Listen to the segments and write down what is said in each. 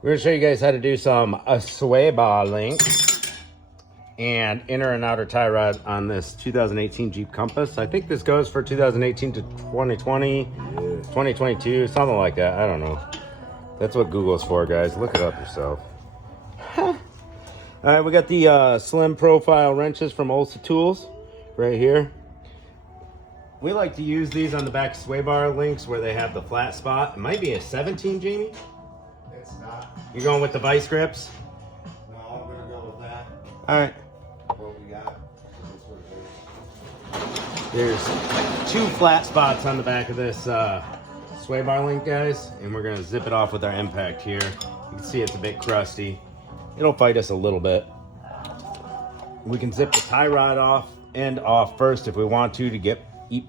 We're going to show you guys how to do some sway bar links and inner and outer tie rod on this 2018 Jeep Compass. I think this goes for 2018 to 2020, 2022, something like that. I don't know. That's what Google's for, guys. Look it up yourself. All right, we got the slim profile wrenches from Olsa Tools right here. We like to use these on the back sway bar links where they have the flat spot. It might be a 17, Jamie? It's not. You going with the vice grips? No, I'm gonna go with that. All right. What we got? There's two flat spots on the back of this sway bar link, guys, and we're gonna zip it off with our impact here. You can see it's a bit crusty. It'll fight us a little bit. We can zip the tie rod end off first if we want to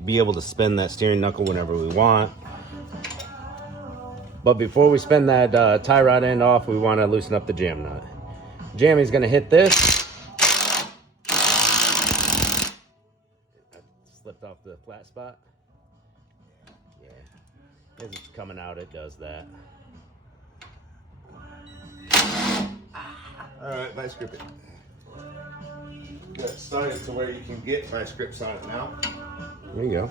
be able to spin that steering knuckle whenever we want. But before we spin that tie rod end off, we want to loosen up the jam nut. Jammy's gonna hit this. Slipped off the flat spot. Yeah, as it's coming out, it does that. All right, vice grip it. Got it started to where you can get vice grips on it now. There you go.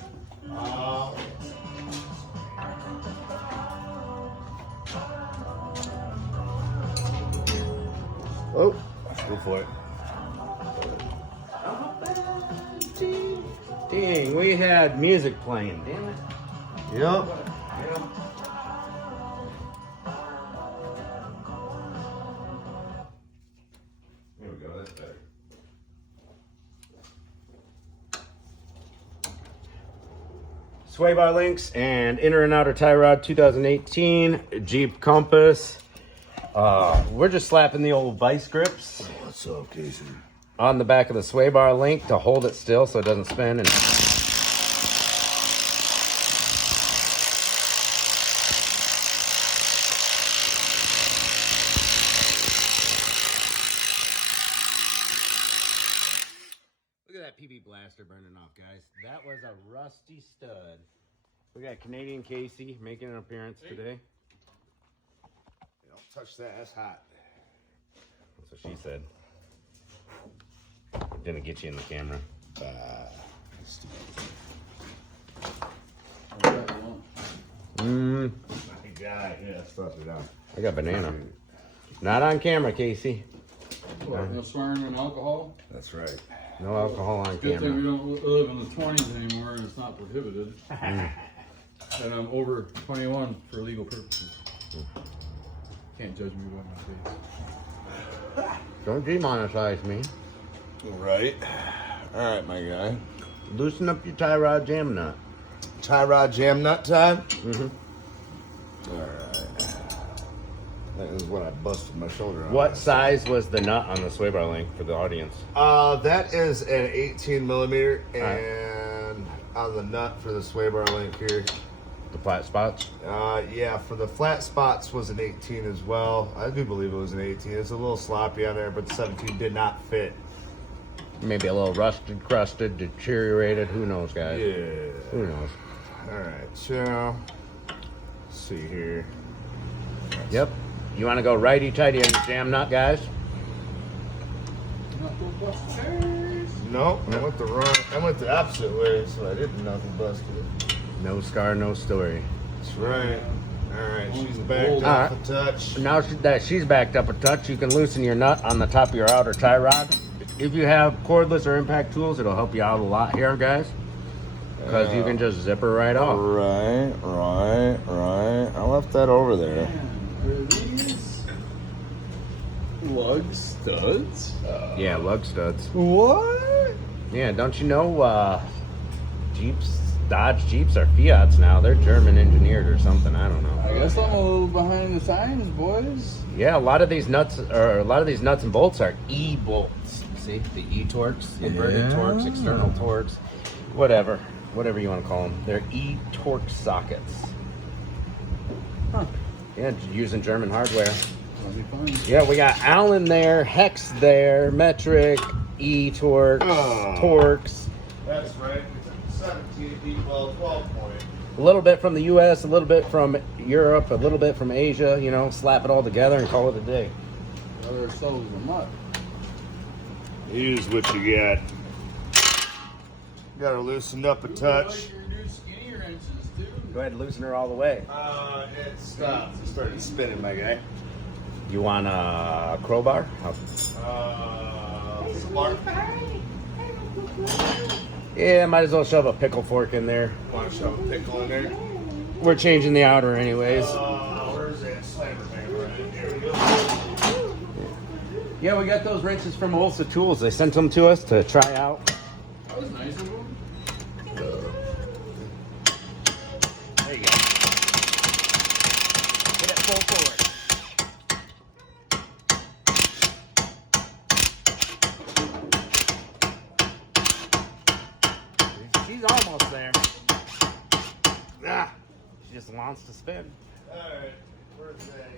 Oh, go for it. Dang, we had music playing, damn it. Yep. There we go, that's better. Sway bar links and inner and outer tie rod 2018 Jeep Compass. We're just slapping the old vice grips What's up, Casey? on the back of the sway bar link to hold it still so it doesn't spin. And look at that PB blaster burning off, guys. That was a rusty stud. We got Canadian Casey making an appearance today. Don't touch that, that's hot. That's what she said. Didn't get you in the camera. My God, yeah, stuff it out. I got banana. Not on camera, Casey. What, no swearing and alcohol? That's right. No alcohol on Good thing we camera. don't live in the 20s anymore and it's not prohibited. And I'm over 21 for legal purposes. Can't judge me by my face. Don't demonetize me. Right. All right, my guy. Loosen up your tie rod jam nut. Tie rod jam nut time. Mm-hmm. All right. That is what I busted my shoulder on. What size was the nut on the sway bar link for the audience? That is an 18 millimeter, and on the nut for the sway bar link here. The flat spots? Yeah, for the flat spots was an 18 as well. I do believe it was an 18. It's a little sloppy on there, but the 17 did not fit. Maybe a little rusted, crusted, deteriorated. Who knows, guys? Yeah. Who knows? All right, so let's see here. Yep. You want to go righty-tighty on your jam nut, guys? Nope, I went the wrong. I went the opposite way, so I didn't nothing busted it. No scar, no story. That's right. All right, she's backed All up right. a touch. Now that she's backed up a touch, you can loosen your nut on the top of your outer tie rod. If you have cordless or impact tools, it'll help you out a lot here, guys. Because you can just zip her right off. Right. I left that over there. Are these lug studs? Yeah, lug studs. What? Yeah, don't you know Dodge Jeeps are Fiats now. They're German engineered or something. I don't know. I guess I'm a little behind the times, boys. Yeah, a lot of these nuts and bolts are E-bolts. See, the E-torques, inverted torques, external torques, whatever you want to call them. They're E-torque sockets. Huh. Yeah, using German hardware. That'll be fun. Yeah, we got Allen there, Hex there, metric, E-torques, torques. That's right. It's a 17 D12 12 point. A little bit from the U.S., a little bit from Europe, a little bit from Asia. You know, slap it all together and call it a day. The other cells are mutt. Use what you get. Got her loosened up a touch. Your new skinny wrenches too. Go ahead and loosen her all the way. It stopped. It started spinning, my guy. You want a crowbar? Spark. Yeah, might as well shove a pickle fork in there. Want to shove a pickle in there? We're changing the outer anyways. Where's that slammer thing? Right here we go. Yeah, we got those wrenches from Olsa Tools. They sent them to us to try out. That was nice of them. There you go. Hit it full forward. She's almost there. Ah, she just wants to spin. Alright, where's that?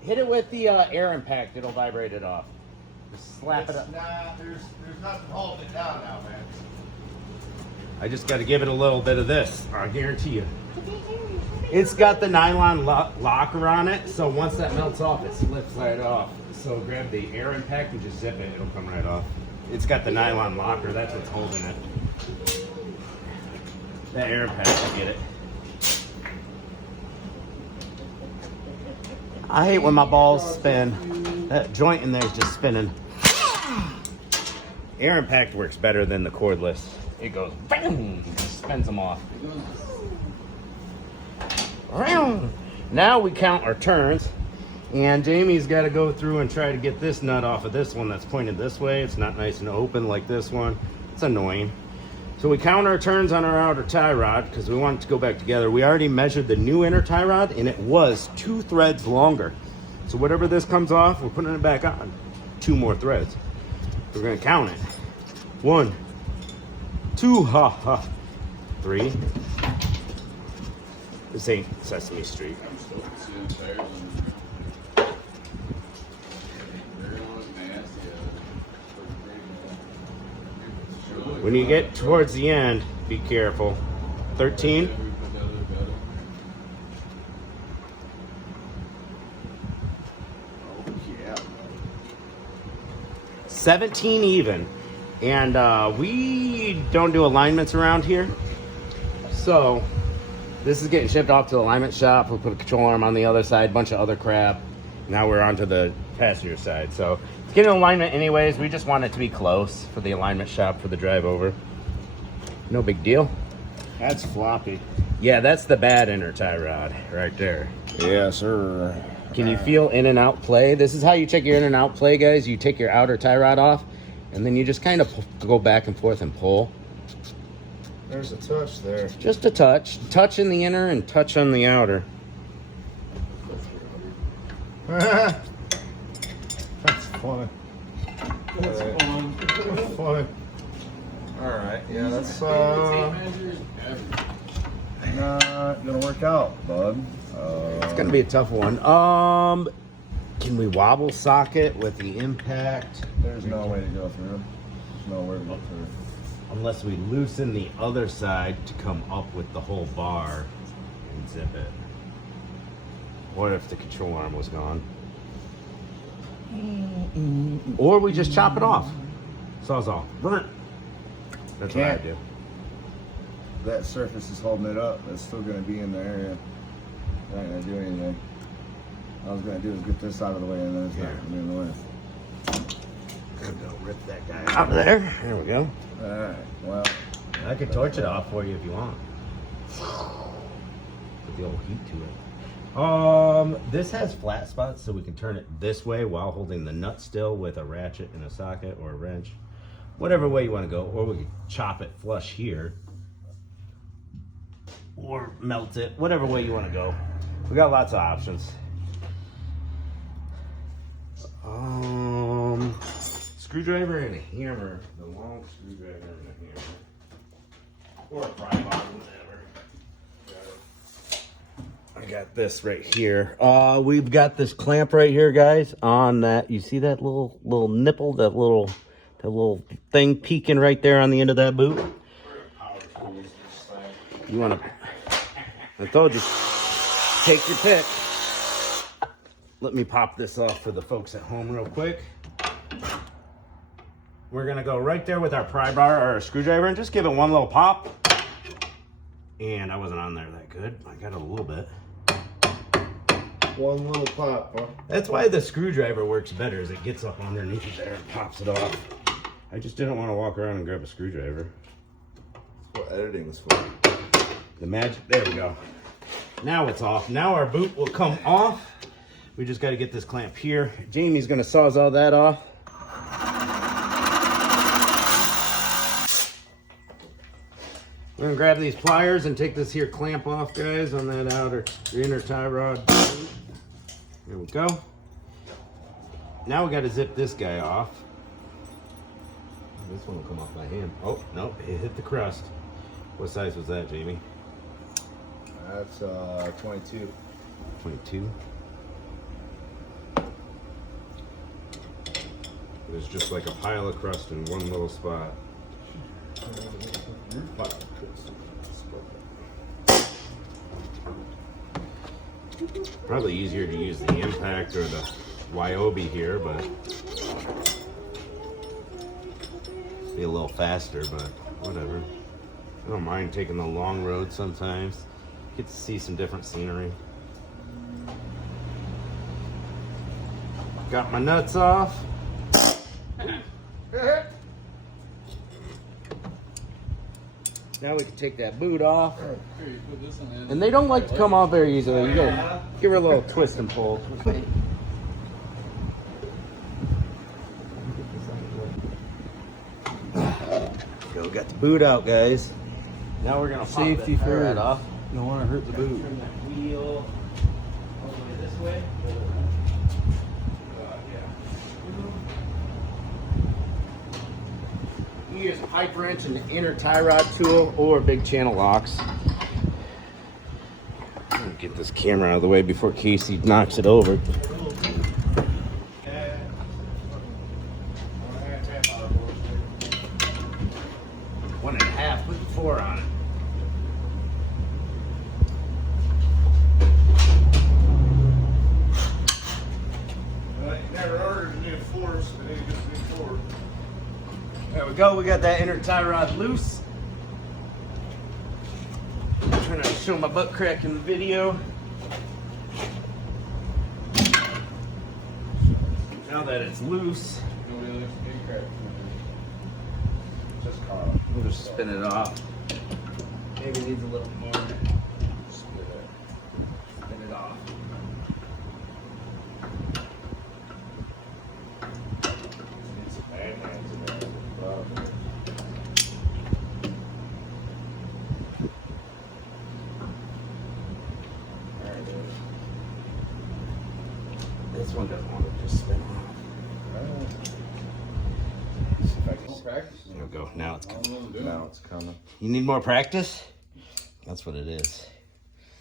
Hit it with the air impact. It'll vibrate it off. Just slap it up. There's nothing holding it down now, man. I just got to give it a little bit of this. I guarantee you. It's got the nylon locker on it, so once that melts off, it slips right off. So grab the air impact and just zip it. It'll come right off. It's got the nylon locker. That's what's holding it. That air impact, I get it. I hate when my balls spin. That joint in there is just spinning. Air impact works better than the cordless. It goes bang, just spins them off. Now we count our turns, and Jamie's got to go through and try to get this nut off of this one that's pointed this way. It's not nice and open like this one. It's annoying. So we count our turns on our outer tie rod because we want it to go back together. We already measured the new inner tie rod, and it was 2 threads longer. So whatever this comes off, we're putting it back on. 2 more threads. We're going to count it. 1, 2, 3. This ain't Sesame Street. I'm still seeing tires on there. They're gonna look nasty. When you get towards the end, be careful. 13. 17 even. And we don't do alignments around here. So this is getting shipped off to the alignment shop. We'll put a control arm on the other side, bunch of other crap. Now we're onto the passenger side. So it's getting alignment anyways. We just want it to be close for the alignment shop for the drive over. No big deal. That's floppy. Yeah, that's the bad inner tie rod right there. Yes, sir. Can you feel in and out play? This is how you check your in and out play, guys. You take your outer tie rod off, and then you just kind of go back and forth and pull. There's a touch there. Just a touch. Touch in the inner and touch on the outer. That's funny. That's fun. Funny. Alright, yeah, that's not gonna work out, bud. It's gonna be a tough one. Can we wobble socket with the impact? There's no way to go through. There's nowhere to go through. Unless we loosen the other side to come up with the whole bar and zip it. What if the control arm was gone? Or we just chop it off. Sawzall. That's what I Can't. do. That surface is holding it up. It's still gonna be in the area. Not gonna do anything. All I was gonna do is get this out of the way, and then it's not gonna be in the way. I'm gonna rip that guy out of there. There we go. Alright, well. I could torch it off for you if you want. Put the old heat to it. This has flat spots, so we can turn it this way while holding the nut still with a ratchet and a socket or a wrench. Whatever way you want to go. Or we could chop it flush here. Or melt it. Whatever way you want to go. We got lots of options. Screwdriver and a hammer. The long screwdriver and a hammer. Or a pry bar, whatever. I got this right here. We've got this clamp right here, guys, on that. You see that little nipple, that little thing peeking right there on the end of that boot? You want to I told you, take your pick. Let me pop this off for the folks at home real quick. We're gonna go right there with our pry bar or our screwdriver and just give it one little pop. And I wasn't on there that good. I got a little bit. One little pop, huh? That's why the screwdriver works better, is it gets up underneath there and pops it off. I just didn't want to walk around and grab a screwdriver. That's what editing is for. The magic, there we go. Now it's off. Now our boot will come off. We just got to get this clamp here. Jamie's gonna sawzall that off. We're gonna grab these pliers and take this here clamp off, guys, on that outer inner tie rod. There we go. Now we got to zip this guy off. This one will come off by hand. Oh, no, it hit the crust. What size was that, Jamie? That's 22. 22. There's just like a pile of crust in one little spot. Probably easier to use the Impact or the Wyobi here, but be a little faster, but whatever. I don't mind taking the long road sometimes. Get to see some different scenery. Got my nuts off. Now we can take that boot off. Here, you put this on the end. And they don't like to come off very easily. You gotta give her a little twist and pull. Go, got the boot out, guys. Now we're gonna Safety pop that first. off. Don't want to hurt the boot. Turn that wheel all the way this way. You use a pipe wrench and an inner tie rod tool or big channel locks. I'm gonna get this camera out of the way before Casey knocks it over. 1.5, put the 4 on it. Never ordered a new force, but it just new force. There we go, we got that inner tie rod loose. I'm trying to show my butt crack in the video. Now that it's loose, Nobody likes to be cracked. Just caught. we'll just spin it off. Maybe it needs a little more. Spin it off. Need some bad hands in there. There it is. This one doesn't want to just spin off. See if I can Don't practice. There we go, now it's I coming. don't know what I'm doing. Now it's coming. You need more practice? That's what it is.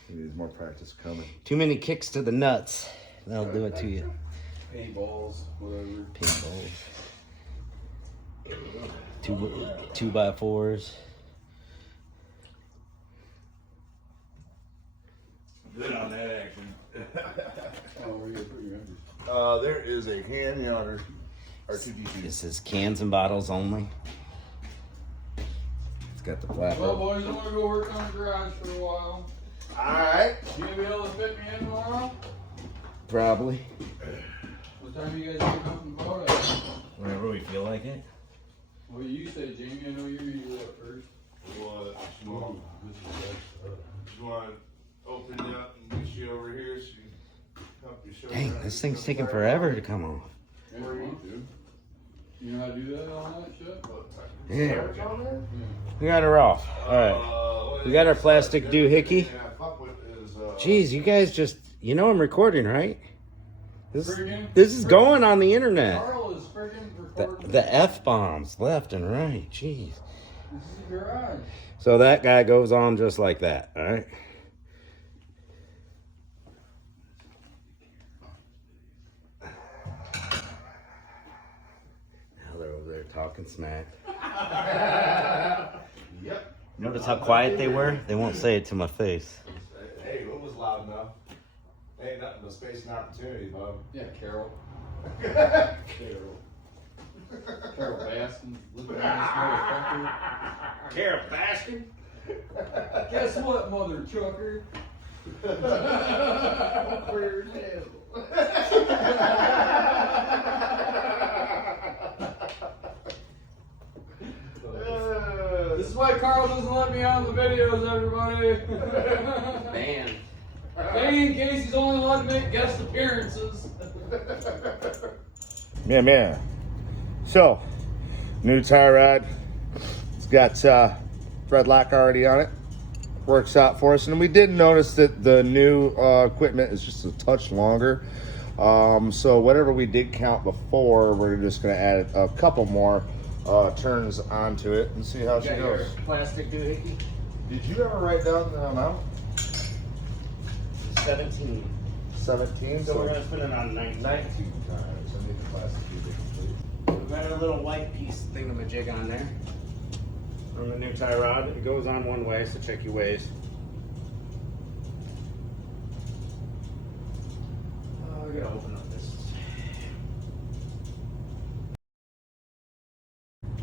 There's more practice coming. Too many kicks to the nuts. That'll do it to you. Paintballs, whatever. Pinballs. 2x4s. Good on that action. Oh, where you gonna put your empties? There is a hand yonder. R2D2. This is cans and bottles only. It's got the flap Well, up. boys, I'm gonna go work on the garage for a while. Alright. You gonna be able to fit me in tomorrow? Probably. What time you guys get up and about at? Whenever we feel like it. Well, you said, Jamie, I know you're usually up first. What? You want to open it up and get you over here so you can help you show Dang, you this thing's taking forever to come off. Yeah, you want to. You know how to do that, all that shit? Yeah. We got her off. Alright. We got our plastic doohickey. Jeez, you guys just, you know I'm recording, right? This is going on the internet. Carl is friggin' recording. The F-bombs left and right. Jeez. This is a garage. So that guy goes on just like that, alright? Now they're over there talking smack. Yep. Notice how quiet they were? They won't say it to my face. the space and opportunity, bub. Yeah, Carol. Carol. Carol Baskin. Looking at this motherfucker. Carol Baskin. Guess what, mother trucker? Weird hell. This is why Carl doesn't let me on the videos, everybody. Banned. Hey, in case he's only allowed to make guest appearances. Yeah. So, new tie rod. It's got thread lock already on it. Works out for us. And we did notice that the new equipment is just a touch longer. So whatever we did count before, we're just going to add a couple more turns onto it and see how she goes. Plastic doohickey. Did you ever write down the amount? 17. 17. So we're gonna spin it on 19. 19 times. I need the plastic complete. We've got a little white piece thingamajig on there. From the new tie rod. It goes on one way, so check your ways. Oh, we gotta open up this.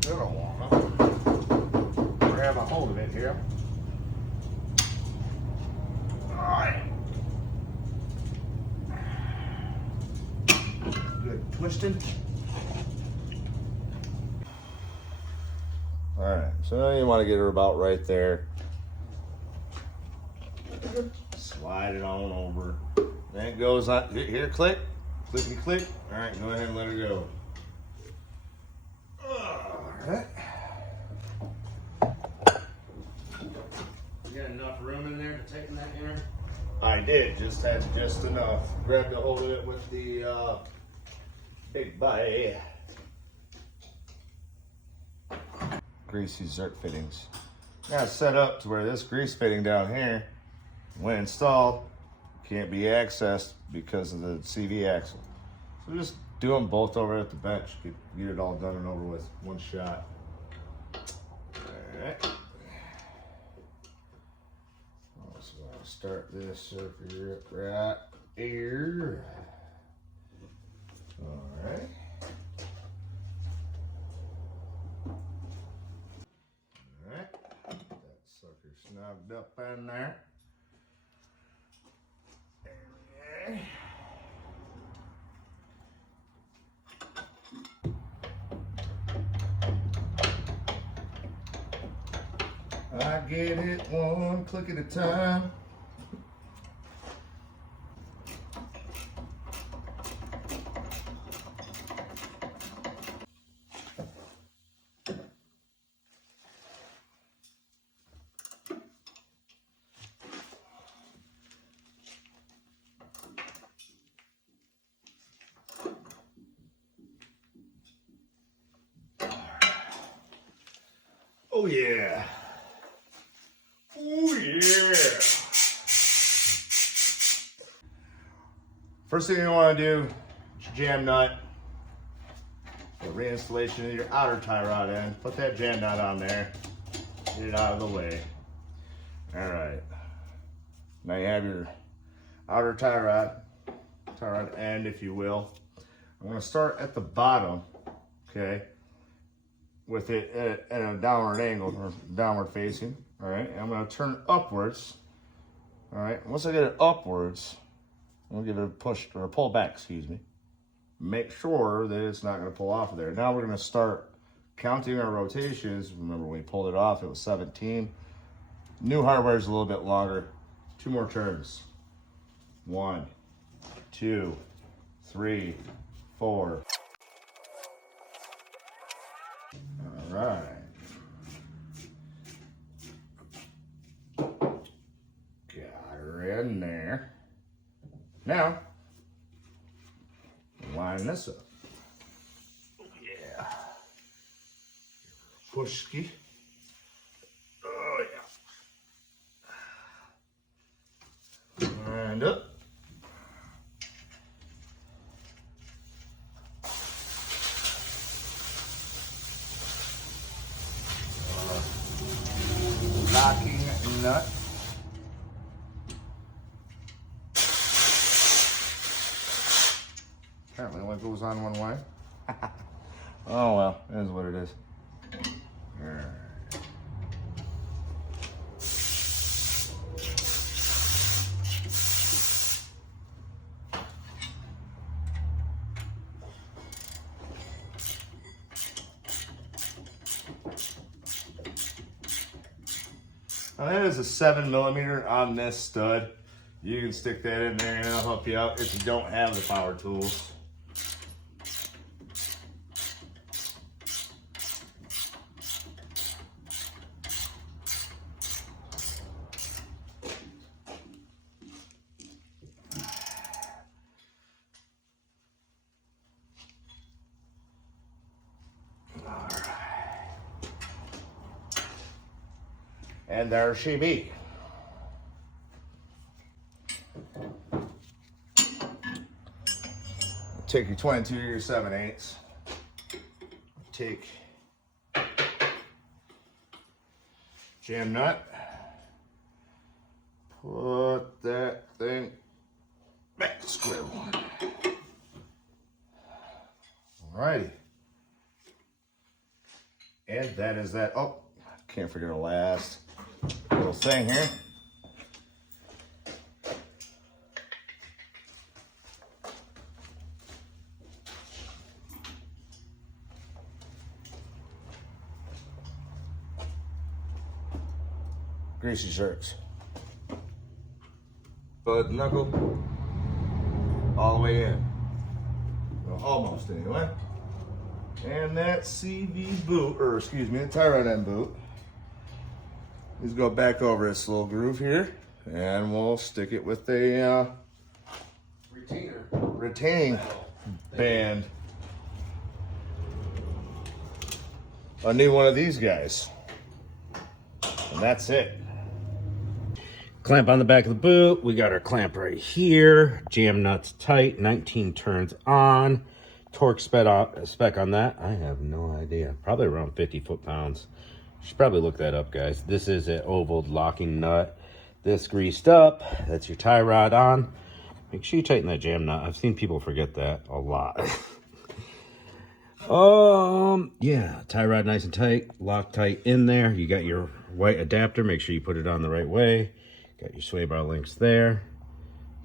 I don't want to grab a hold of it here. Alright. Good twisting. Alright, so now you want to get her about right there. Slide it on over. Then it goes on. Here, click. Clickety click. Alright, go ahead and let her go. Alright. You got enough room in there to take in that inner? I did, that's just enough. Grabbed a hold of it with the big bite. Greasy Zerk fittings. Now it's set up to where this grease fitting down here, when installed, can't be accessed because of the CV axle. So just do them both over at the bench. Get it all done and over with one shot. Alright. So I'll start this circuit right here. Alright. Alright. That sucker snugged up in there. Okay. I get it one click at a time. Oh yeah. Oh yeah. First thing you want to do is your jam nut. The reinstallation of your outer tie rod in. Put that jam nut on there. Get it out of the way. Alright. Now you have your outer tie rod end, if you will. I'm going to start at the bottom, okay, with it at a downward angle or downward facing. All right, I'm going to turn upwards. All right, once I get it upwards, I'm going to give it a push or a pull back, excuse me. Make sure that it's not going to pull off of there. Now we're going to start counting our rotations. Remember when we pulled it off, it was 17. New hardware is a little bit longer. 2 more turns. 1, 2, 3, 4. All right. Got her in there. Now, line this up. Yeah. Pushki. Oh, yeah. Lined up. Locking nut. only goes on one way. Oh well, it is what it is. Alright. Now that is a 7mm on this stud. You can stick that in there and it'll help you out if you don't have the power tools. And there she be. Take your 22 to your 7/8. Take jam nut. Put that thing back to square one. Alrighty. And that is that. Oh, can't forget the last little thing here. Greasy shirts. Bud knuckle all the way in. Well, almost anyway. And that CV boot, or excuse me, the tie rod end boot, is go back over this little groove here, and we'll stick it with a retaining band. I need one of these guys, and that's it. Clamp on the back of the boot. We got our clamp right here. Jam nuts tight. 19 turns on. Torque spec on that. I have no idea. Probably around 50 foot-pounds. Should probably look that up, guys. This is an oval locking nut. This greased up. That's your tie rod on. Make sure you tighten that jam nut. I've seen people forget that a lot. Yeah, tie rod nice and tight. Lock tight in there. You got your white adapter. Make sure you put it on the right way. Got your sway bar links there.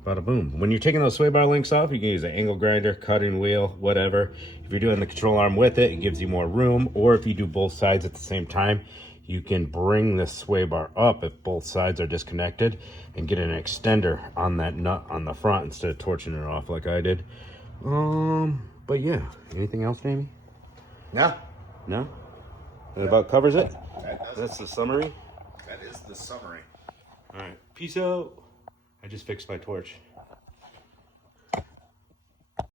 Bada boom. When you're taking those sway bar links off, you can use an angle grinder, cutting wheel, whatever. If you're doing the control arm with it, it gives you more room. Or if you do both sides at the same time, you can bring the sway bar up if both sides are disconnected and get an extender on that nut on the front instead of torching it off like I did. But yeah, anything else, Jamie? No. No? That about covers it? That That's the summary? That is the summary. All right, peace out. I just fixed my torch.